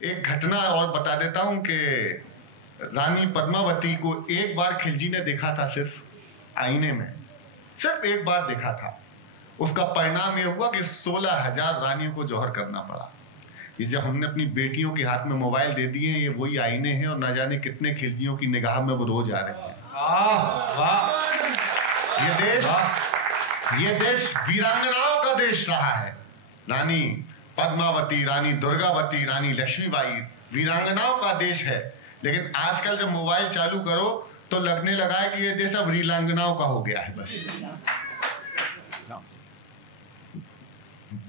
एक घटना और बता देता हूं कि रानी पद्मावती को एक बार खिलजी ने देखा था, सिर्फ आईने में, सिर्फ एक बार देखा था। उसका परिणाम यह हुआ कि 16,000 रानियों को जौहर करना पड़ा। ये जब हमने अपनी बेटियों के हाथ में मोबाइल दे दिए हैं, ये वही आईने हैं और ना जाने कितने खिलजियों की निगाह में वो रोज आ रहे हैं। ये देश वीरांगनाओं का देश रहा है। रानी पद्मावती, रानी दुर्गावती, रानी लक्ष्मीबाई वीरांगनाओं का देश है। लेकिन आजकल जब मोबाइल चालू करो तो लगने लगा है कि ये देश अब वीरांगनाओं का हो गया है। बस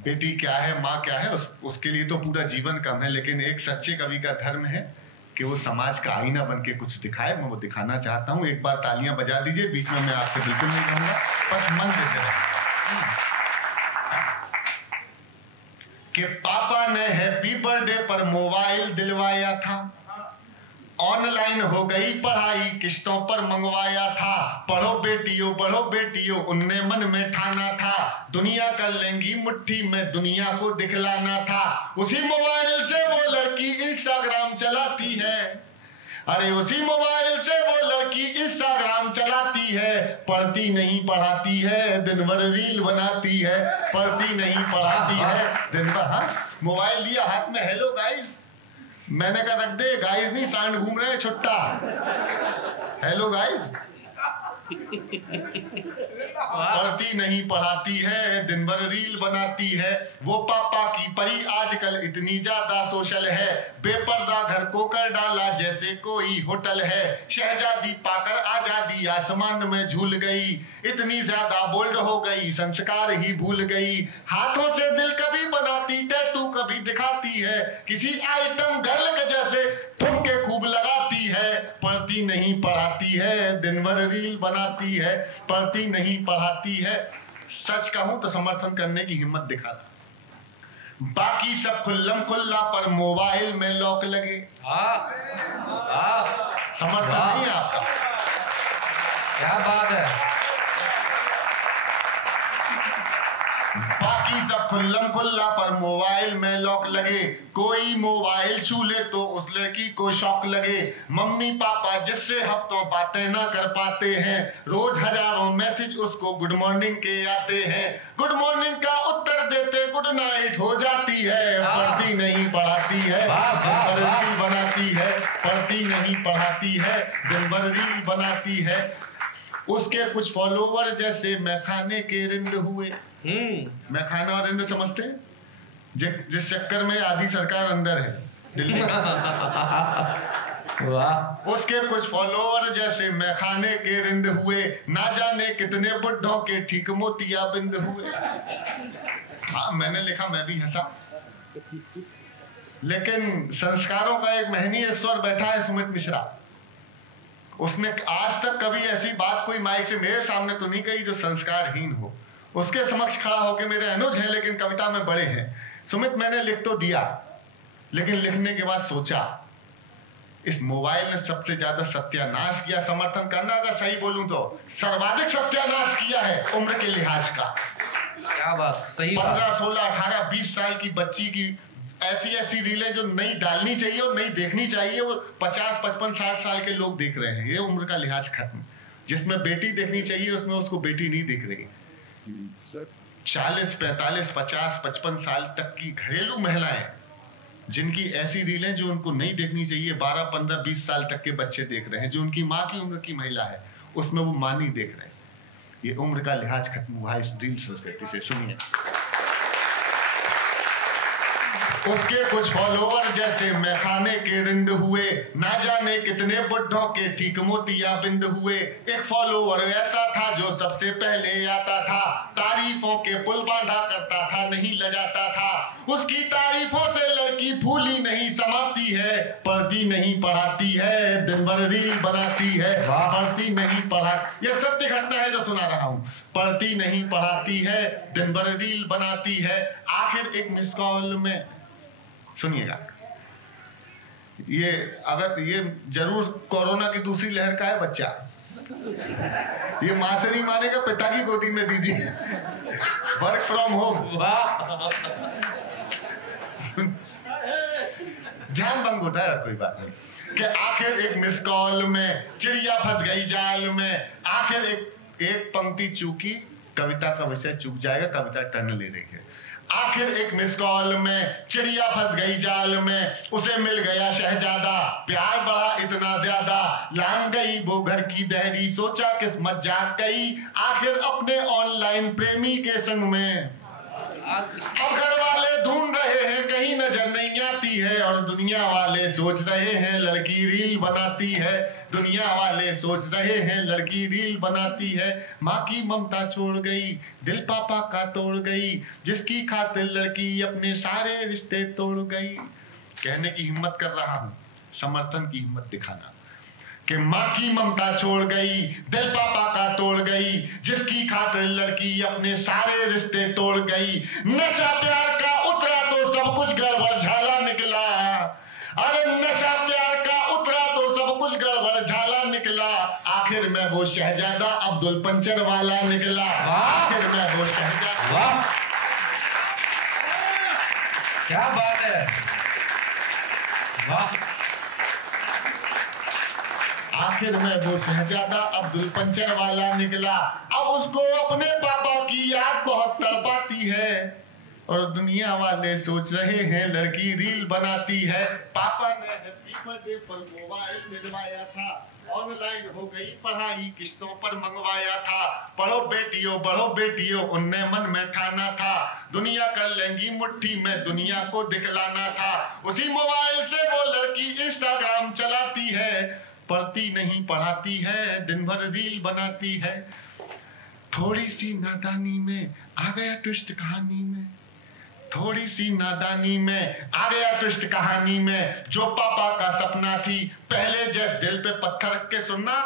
बेटी क्या है, माँ क्या है, उसके लिए तो पूरा जीवन कम है। लेकिन एक सच्चे कवि का धर्म है कि वो समाज का आईना बन के कुछ दिखाए। मैं वो दिखाना चाहता हूँ। एक बार तालियां बजा दीजिए। बीच में मैं आपसे बिल्कुल नहीं कहूंगा, बस मन देते रहेंगे कि पापा ने हैप्पी बर्थडे पर मोबाइल दिलवाया था, ऑनलाइन हो गई पढ़ाई किस्तों पर मंगवाया था। पढ़ो बेटियों उनने मन में ठाना था, दुनिया कर लेंगी मुट्ठी में दुनिया को दिखलाना था। उसी मोबाइल से वो लड़की इंस्टाग्राम चलाती है, अरे उसी मोबाइल से वो लड़की इंस्टाग्राम चलाती है। पढ़ती नहीं पढ़ाती है, दिन भर रील बनाती है। पढ़ती नहीं पढ़ाती है, दिन भर मोबाइल लिया हाथ में, हेलो गाइस, मैंने कहा रख दे, गाइस नहीं, सांड घूम रहे हैं छुट्टा। Hello guys. पढ़ती नहीं पढ़ाती है, दिन भर रील बनाती है। वो पापा की परी आजकल इतनी ज्यादा सोशल है, बेपर्दा घर को कर डाला जैसे कोई होटल है। शहजादी पाकर आजादी आसमान में झूल गई, इतनी ज्यादा बोल्ड हो गई संस्कार ही भूल गई। हाथों से दिल कभी बनाती, टैटू कभी दिखाती है, किसी आइटम गर्ल के जैसे ठुमके खूब लगाती है। पढ़ती नहीं पढ़ाती है, दिन भर रील बनाती है। पढ़ती नहीं पढ़ाती है। सच कहूं तो समर्थन करने की हिम्मत दिखाता। बाकी सब खुल्लम खुल्ला पर मोबाइल में लॉक लगे। समर्थन नहीं आपका, क्या बात है। बाकी सब खुल्लम खुल्ला पर मोबाइल में लॉक लगे। कोई मोबाइल छू ले तो उस लड़की को शौक लगे। मम्मी पापा जिससे हफ्तों बातें ना कर पाते हैं, रोज हजारों मैसेज उसको गुड मॉर्निंग के आते हैं। गुड मॉर्निंग का उत्तर देते गुड नाइट हो जाती है। पढ़ती नहीं पढ़ाती है, दिन भर रील बनाती है। पढ़ती नहीं पढ़ाती है, दिन भर रील बनाती है। उसके कुछ फॉलोवर जैसे मैखाने के रिंद हुए। मैखाना और रिंद समझते हैं, जिस चक्कर में आदि सरकार अंदर है दिल्ली वाह। उसके कुछ फॉलोवर जैसे मैखाने के रिंद हुए, ना जाने कितने बुड्ढों के ठीक मोतिया बिंद हुए। हाँ, मैंने लिखा, मैं भी हंसा। लेकिन संस्कारों का एक महनीय स्वर बैठा है, सुमित मिश्रा। उसने आज तक कभी ऐसी बात कोई माइक से मेरे सामने तो नहीं कही जो संस्कारहीन हो। उसके समक्ष खड़ा होकर मेरे अनुज हैं लेकिन कविता में बड़े हैं। सुमित, मैंने लिख तो दिया, लेकिन लिखने के बाद सोचा इस मोबाइल ने सबसे ज्यादा सत्यानाश किया। समर्थन करना, अगर सही बोलूं तो सर्वाधिक सत्यानाश किया है उम्र के लिहाज का। क्या बात, सही 15, 16, 18, 20 साल की बच्ची की ऐसी रीलें जो नहीं डालनी चाहिए और नहीं देखनी चाहिए, वो 50, 55, 60 साल के लोग देख रहे हैं। ये उम्र का लिहाज खत्म। जिसमें बेटी देखनी चाहिए उसमें उसको बेटी नहीं दिख रही। 40, 45, 50, 55 साल तक की घरेलू महिलाएं जिनकी ऐसी रीलें जो उनको नहीं देखनी चाहिए, 12, 15, 20 साल तक के बच्चे देख रहे हैं। जो उनकी माँ की उम्र की महिला है उसमें वो माँ नहीं देख रहे। ये उम्र का लिहाज खत्म हुआ इस रील संस्कृति से। सुनिए, उसके कुछ फॉलोवर जैसे मैखाने के रिंद हुए, ना जाने कितने बुड्ढों के ठीक मोतिया बिंद हुए। एक फॉलोवर ऐसा था जो सबसे पहले आता था, तारीफों के पुल बांधा करता था, नहीं लजाता था। उसकी तारीफों से लड़की फूली नहीं समाती है। पढ़ती नहीं पढ़ाती है, दिन भर रील बनाती है। पढ़ती नहीं पढ़ा, यह सत्य घटना है जो सुना रहा हूं। पढ़ती नहीं पढ़ाती है, दिन भर रील बनाती है। आखिर एक मिस कॉल में सुनिएगा, ये अगर ये जरूर कोरोना की दूसरी लहर का है बच्चा, ये मां से नहीं मानेगा, पिता की गोदी में दीजिए, वर्क फ्रॉम होम। ध्यान भंग होता है, कोई बात नहीं। कि आखिर एक मिस कॉल में चिड़िया फंस गई जाल में, आखिर एक पंक्ति चूकी, कविता का विषय चूक जाएगा, कविता टर्न ले रही है। आखिर एक मिस कॉल में चिड़िया फंस गई जाल में, उसे मिल गया शहजादा, प्यार बढ़ा इतना ज्यादा, लांग गई वो घर की दहरी, सोचा किस्मत जाग गई, आखिर अपने ऑनलाइन प्रेमी के संग में। अब घर वाले ढूंढ रहे हैं, कहीं नजर नहीं आती है, और दुनिया वाले सोच रहे हैं लड़की रील बनाती है, दुनिया वाले सोच रहे हैं लड़की रील बनाती है। माँ की ममता छोड़ गई, दिल पापा का तोड़ गई, जिसकी खातिर लड़की अपने सारे रिश्ते तोड़ गई। कहने की हिम्मत कर रहा हूं, समर्थन की हिम्मत दिखाना, कि माँ की ममता छोड़ गई, दिल पापा का तोड़ गई, जिसकी खातिर लड़की अपने सारे रिश्ते तोड़ गई। नशा प्यार का उतरा तो सब कुछ गड़बड़ झाला निकला, अरे नशा प्यार का उतरा तो सब कुछ गड़बड़ झाला निकला, आखिर में वो शहजादा अब्दुल पंचर वाला निकला, आखिर में वो शहजादा। वाह, क्या बात है, वाह। आखिर में वो शहजादा अब्दुल पंचर वाला निकला। अब उसको अपने पापा की याद बहुत तड़पाती है, और दुनिया वाले सोच रहे हैं लड़की रील बनाती है। पापा ने हैप्पी बर्थडे पर मोबाइल दिलवाया था, ऑनलाइन हो गई पढ़ाई किस्तों पर मंगवाया था, पढ़ो बेटियों उनने मन में ठाना था, दुनिया कर लेंगी मुट्ठी में दुनिया को दिखलाना था। उसी मोबाइल से वो लड़की इंस्टाग्राम चलाती है, पढ़ती नहीं पढ़ाती है, दिन भर रील बनाती है। थोड़ी सी नादानी में आ गया ट्विस्ट कहानी में, थोड़ी सी नादानी में आ गया ट्विस्ट कहानी में, जो पापा का सपना थी पहले जब दिल पे पत्थर रख के सुनना।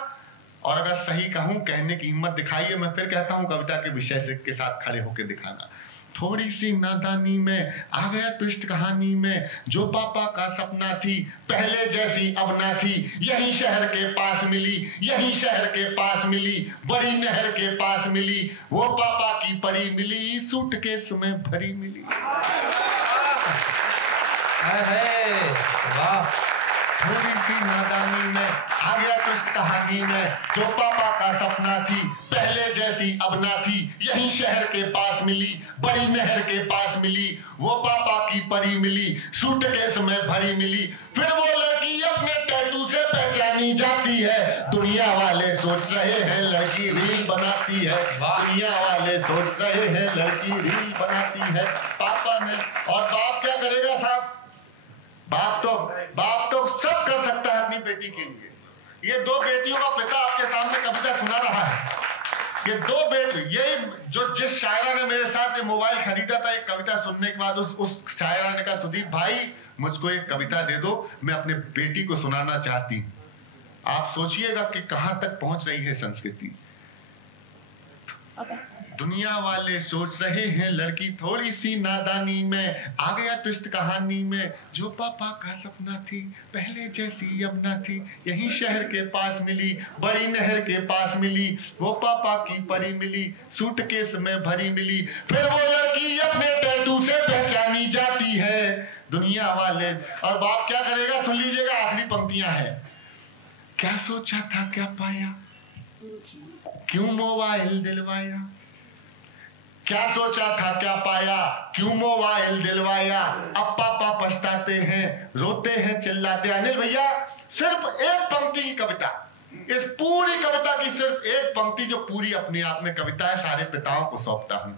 और अगर सही कहूं, कहने की हिम्मत दिखाइए, मैं फिर कहता हूं कविता के विषय से के साथ खड़े होकर दिखाना। थोड़ी सी नादानी में आ गया ट्विस्ट कहानी में, जो पापा का सपना थी पहले जैसी अब ना थी, यही शहर के पास मिली, यही शहर के पास मिली, बड़ी नहर के पास मिली, वो पापा की परी मिली, सूटकेस में भरी मिली। वाह। थोड़ी सी नादानी में आ गया ट्विस्ट कहानी में, जो पापा का सपना थी पहले जैसी अब ना थी, यही शहर के पास मिली, बड़ी नहर के पास मिली, वो पापा की परी मिली, सूटकेस में भरी मिली। फिर वो लड़की अपने टैटू से पहचानी जाती है, दुनिया वाले सोच रहे हैं लड़की रील बनाती है, दुनिया वाले सोच रहे हैं लड़की रील बनाती है। पापा ने, और बाप क्या करेगा साहब, बाप तो सब कर सकता है अपनी बेटी के लिए। ये दो बेटियों का पिता आपके सामने कविता सुना रहा है। ये दो बेटी, यही जो जिस शायरा ने मेरे साथ ये मोबाइल खरीदा था, एक कविता सुनने के बाद उस शायरा ने कहा, सुदीप भाई मुझको एक कविता दे दो, मैं अपने बेटी को सुनाना चाहती हूँ। आप सोचिएगा कि कहां तक पहुंच रही है संस्कृति। दुनिया वाले सोच रहे हैं लड़की थोड़ी सी नादानी में आ गया ट्विस्ट कहानी में, जो पापा का सपना थी पहले जैसी अब ना थी, यही शहर के पास मिली, बड़ी नहर के पास मिली, वो पापा की परी मिली, सूटकेस में भरी मिली। फिर वो लड़की अपने टैटू से पहचानी जाती है, दुनिया वाले। और बाप क्या करेगा, सुन लीजिएगा, आखिरी पंक्तियां हैं। क्या सोचा था क्या पाया, क्यों मोबाइल दिलवाया, क्या सोचा था क्या पाया, क्यों मोबाइल दिलवाया, अब पापा पछताते हैं, रोते हैं चिल्लाते। अनिल भैया सिर्फ एक पंक्ति की कविता, इस पूरी कविता की सिर्फ एक पंक्ति जो पूरी अपने आप में कविता है, सारे पिताओं को सौंपता हूं।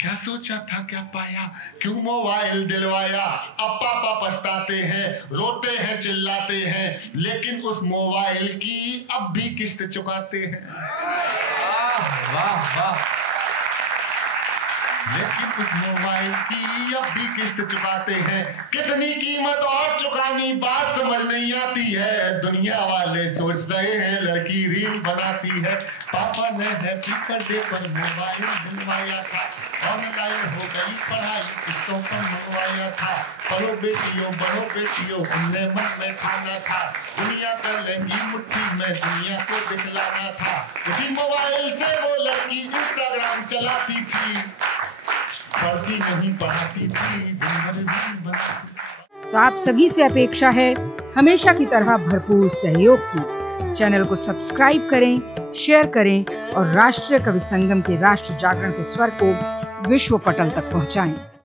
क्या सोचा था क्या पाया, क्यों मोबाइल दिलवाया, अब पापा पछताते हैं, रोते हैं चिल्लाते हैं, लेकिन उस मोबाइल की अब भी किस्त चुकाते हैं। वाह वाह। लेकिन उस मोबाइल की अब भी किस्त चुकाते हैं, कितनी कीमत और चुकानी बात समझ नहीं आती है, दुनिया वाले सोच रहे हैं लड़की रील बनाती है। पापा ने हैप्पी बर्थडे पर मोबाइल दिलवाया था, ऑनलाइन हो गई पढ़ाई किस्तों पर मंगवाया था, पढ़ो बेटियों उनने मन में ठाना था, दुनिया कर लेंगी मुट्ठी में दुनिया को दिखलाना था। उसी मोबाइल से वो लड़की इंस्टाग्राम चलाती थी, पढ़ती नहीं पढ़ाती थी, दिन भर रील बनाती थी। तो आप सभी से अपेक्षा है हमेशा की तरह भरपूर सहयोग की। चैनल को सब्सक्राइब करें, शेयर करें और राष्ट्रीय कवि संगम के राष्ट्र जागरण के स्वर को विश्व पटल तक पहुंचाएं।